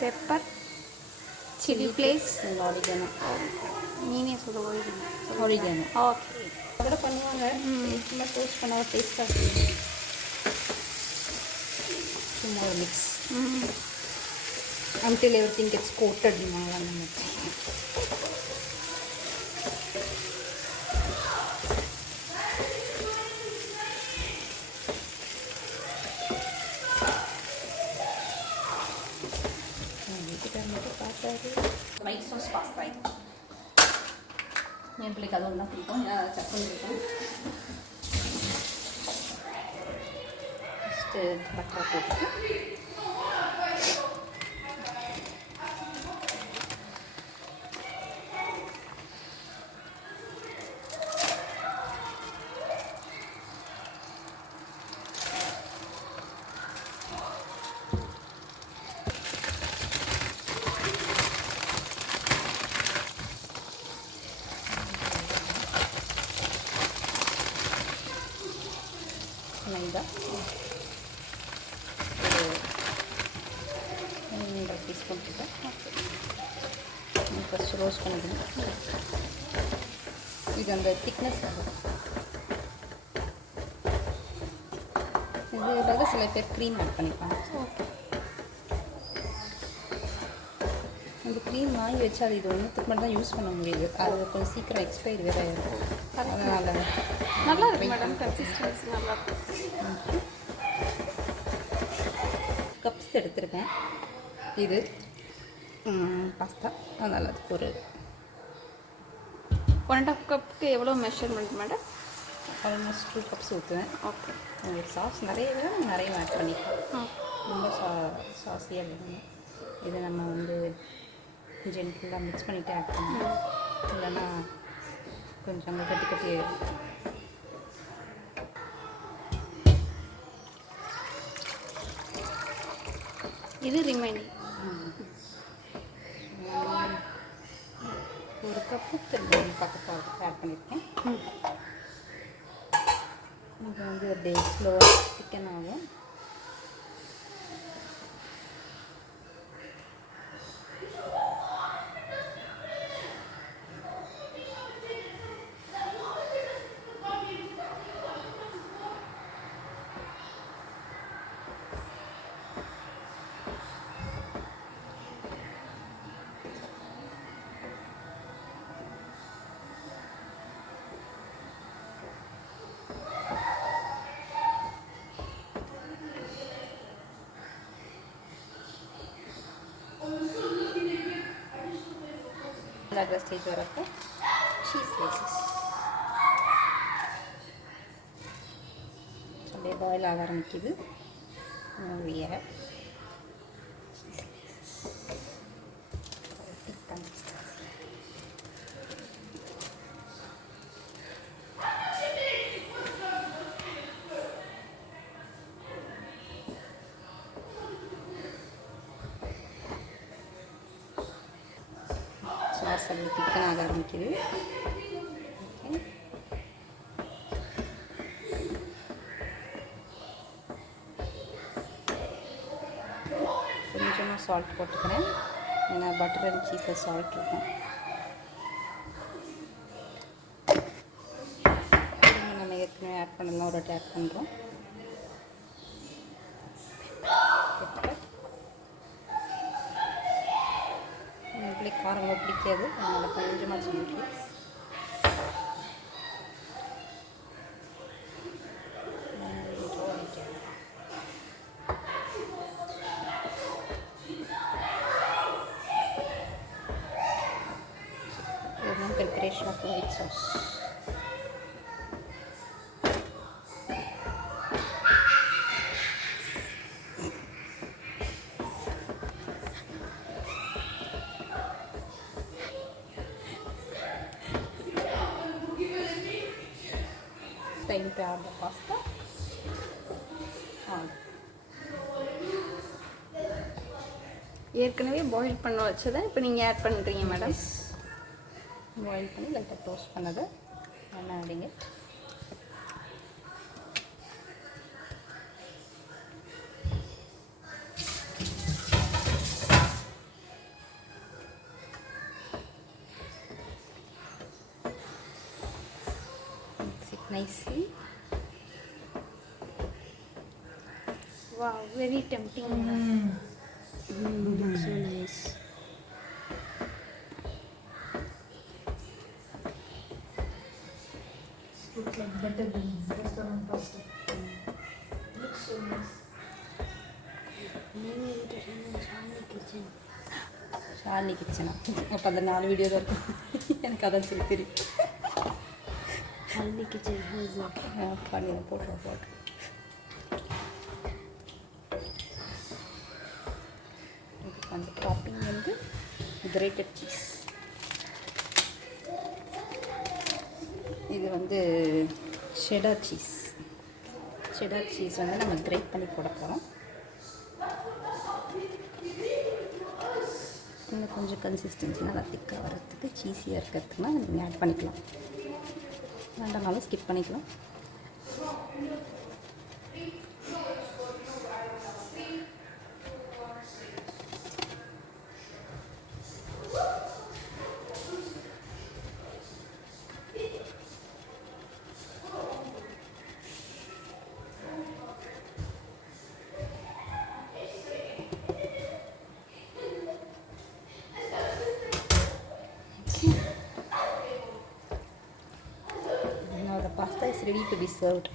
Pepper, chilli flakes, oregano. நீனே சொல்ல oregano. Okay. அதோட பண்ணுவாங்க. சும்மா டோஸ்ட் பண்ணால் டேஸ்ட்டாக இருக்கும். சும்மா ஒரு mix. until everything gets coated in our mix. White sauce pasta. I will add all butter. மைதா ஒரு டீஸ்பூன் கிட்ட ஃபஸ்ட்டு ரோஸ்ட் பண்ணிக்கணும். இது அந்த திக்னஸ் ஆகும். இதுக்காக சில பேர் க்ரீம் ஆட் பண்ணிப்பாங்க. இந்த க்ரீம் வாங்கி வச்சு அது இது ஒன்றுத்துக்கு மட்டும் தான் யூஸ் பண்ண முடியுது. அது கொஞ்சம் சீக்கிரம் எக்ஸ்பைரி வேறு ஆகிடும். அதனால் நல்லா இருக்கு மேடம். கன்சிஸ்டன்சி நல்லா இருக்கும். கப்ஸ் எடுத்துருக்கேன். இது பாஸ்தா. அதனால் அதுக்கு ஒரு 1.5 கப்புக்கு எவ்வளோ மெஷர்மெண்ட் மேடம்? ஆல்மோஸ்ட் 2 கப்ஸ் ஊற்றுவேன். ஓகே. உங்களுக்கு சாஸ் நிறைய வேணும், நிறைய ஆட் பண்ணிக்கலாம். ரொம்ப சாஸியாக வேணும். இதை நம்ம வந்து ஜென்டிலாக மிக்ஸ் பண்ணிவிட்டு ஆட் பண்ணணும். இல்லைன்னா கொஞ்சம் அங்கே கட்டி கட்டி இது ரிமைனிங் ஒரு கப்பு பக்கத்து ஆட் பண்ணியிருக்கேன். இது வந்து அப்படியே ஸ்லோவாக சிக்கன் ஆகும். அந்த ஸ்டேஜ் வரப்போ சீஸ் லேசஸ் அப்படியே பாயில் ஆக ஆரம்பிக்குது. சாஸ் அப்படி திக்கன் ஆக ஆரம்பிக்குது. கொஞ்சமாக சால்ட் போட்டுக்கிறேன். ஏன்னா பட்டர் அண்ட் சீஸில் சால்ட் இருக்கும். நம்ம ஏற்கனவே ஆட் பண்ணலாம், ஒரு வாட்டி ஆட் பண்ணுறோம். உங்களுக்கு காரம் பிடிக்காது, அதனால் கொஞ்சமாக சில்லி ஃப்ளேக்ஸ். இதுதான் preparation of white sauce. Time to add the pasta. ஏற்கனவே பாயில் பண்ண வச்சதை இப்போ நீங்கள் ஆட் பண்ணுறீங்க மேடம். பாயில் பண்ணி லைட்டாக டோஸ்ட் பண்ணதை நல்லா ஆடிங்க. nicely. Wow, very tempting. Looks so nice. Looks like better than restaurant pasta. Looks so nice. Name it Shani Kitchen. Shalini கிச்சனா அப்போ அந்த 4 வீடியோ தான் இருக்கும் எனக்கு அதான் சொல்லி தெரியும். Shani Kitchen has a பண்ணி போட்டு இதுக்கு அந்த டாப்பிங் வந்து கிரேட்டட் சீஸ். இது வந்து ஷெடர் சீஸ். ஷெடர் சீஸ் வந்து நம்ம கிரேட் பண்ணி போட போகிறோம். இன்னும் கொஞ்சம் கன்சிஸ்டன்சி நல்லா திக்காக வர்றதுக்கு சீஸியாக இருக்கிறதுக்குனா நீங்கள் ஆட் பண்ணிக்கலாம். வேண்டாம்னாலும் ஸ்கிப் பண்ணிக்கலாம். Now the pasta is ready to be served.